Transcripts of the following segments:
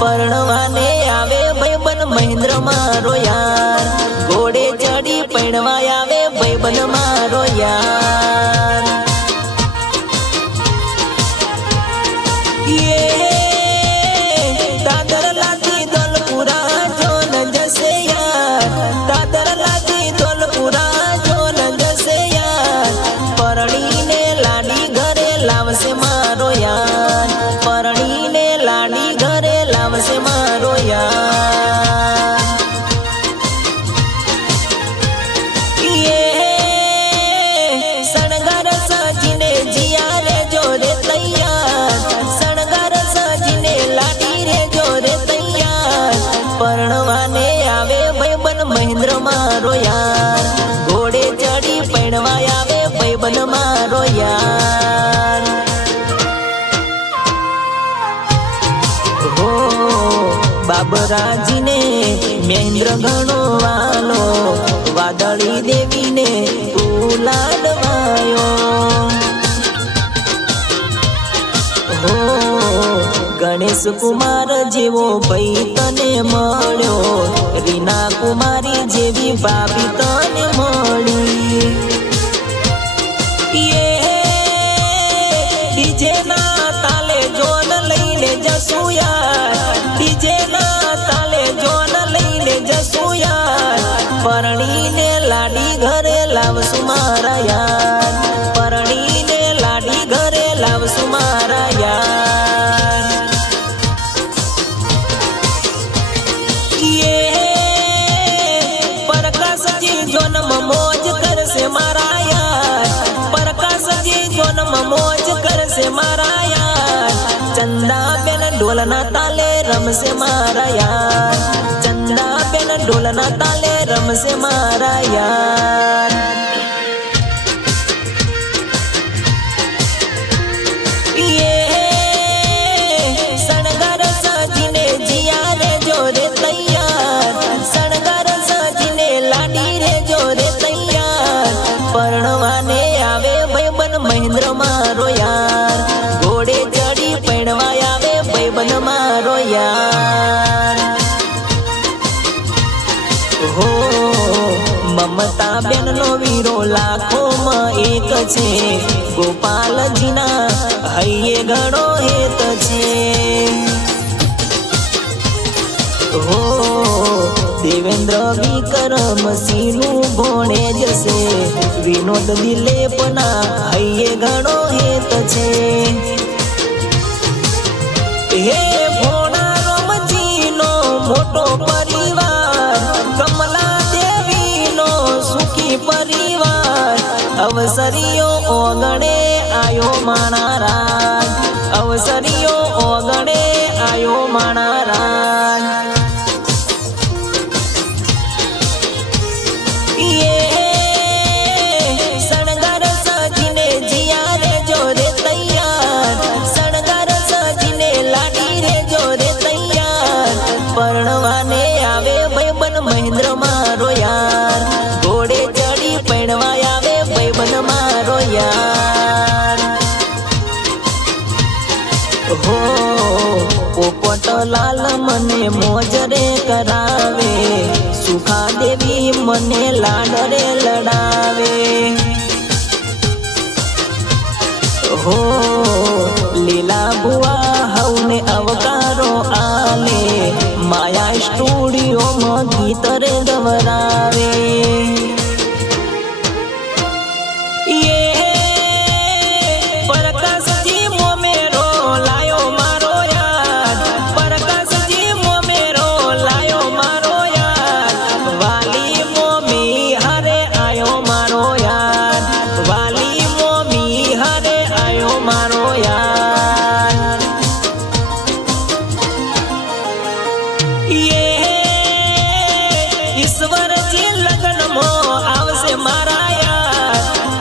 परणवाने आवे भाईबन महेंद्र मारो यार, घोड़े चढ़ी पणवा आवे भाईबन मारो यार। ये दादर लादी दौलपुरा जोन जैसे यार, दादर लादी दौलपुरा जोन जैसे यार, परणी ने लाडी घरे लावसे मारो यार, परणी ने लाडी घरे लावसे मारो यार। ये सणगार सजीने जिया रे जोरे तैयार, सणगार सजीने लाडी रे जोरे तैयार, परणवाने आवे भाईबन महेंद्र मारो यार, घोड़े चढ़ी पणवा आवे भाईबन मारो यार। हो बाबराजी ने महेंद्र घणो वालो, वादળી देवी ने तू लाडवायो। हो गणेश कुमार जेवो भाई तने मळ्यो, रीना कुमारी जेवी भाभी तने मळी। ये डीजे ना ताले जोन लईने जसू यार, डीजे ना ताले जोन लईने जसू यार, परणी ने लाडी घरे लावसु मारा यार, परणी ने लाडी घरे लावसु मारा यार। ये प्रकाश जी जोनम मौज कर से मारा यार, प्रकाश जी जोनम मौज कर से मारा यार, चंदा बेन ढोलना ताले रम से मारा यार, चंदा बेन ढोलना ताले रम से मारा यार। ये सणगार सजीने जिया रे जोरे तैयार, सणगार सजीने लाडी रे जोरे तैयार, परणवाने आवे भाईबन महेंद्र मारो यार, घोड़े चढ़ी पणवा आवे भाईबन मारो यार। हो ममता बेन नो वीरो लाखों में एक छे, गोपालजी ना हइये घणो हेत छे। हो देवेंद्र विक्रम सिंहनु भोणे जसे, विनोद दिलीप ना हइये घणो हेत छे। हे भोणा रोमजी नो मोटो परिवार, कमला देवी नो सुखी परिवार, अवसरियो ओगणे आयो माणा राज, अवसरियो ओगणे आयो माणा राज। ये सणगार सजीने जिया रे जोरे तैयार, सणगार सजीने लाडी रे जोरे तैयार, परणवाने आवे भाईबन महेंद्र मारो यार, घोड़े चढ़ी पणवा आवे भाईबन मारो यार। हो पोपट लाल मने मोजरे करावे, सुखा देवी मने लाडरे लड़ावे। हो लीला बुआ हवने अवकारो आले, माया स्टूडियो में गीत रे गवरावे। ये प्रकाश जी मोमेरो लायो मारो यार, प्रकाश जी मोमेरो लायो मारो यार, वाली मोमी हरे आयो मारो यार, वाली मोमी हरे आयो मारो यार। ये ईश्वर जी लगन मो आवसे मारा यार,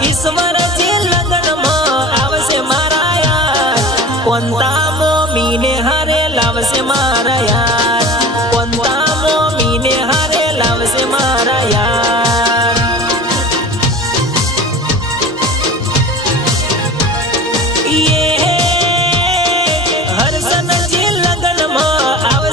ईश्वर जी लगन मो आवसे मारा यार, कोणता मोमीने हरे लावसे मारा यार, कोणता मोमीने हरे लावसे मारा यार। ये हरसन जी लगन मो आवसे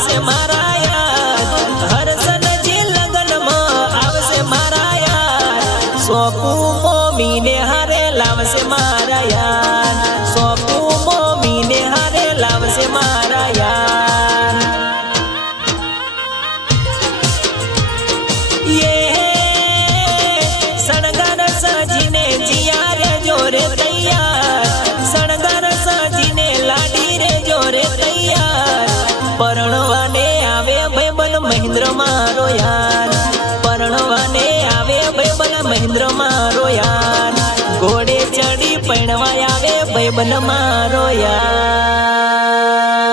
મારો યાર ઘોડે ચડી પૈણવા આવે ભાઈબંધ મારો યાર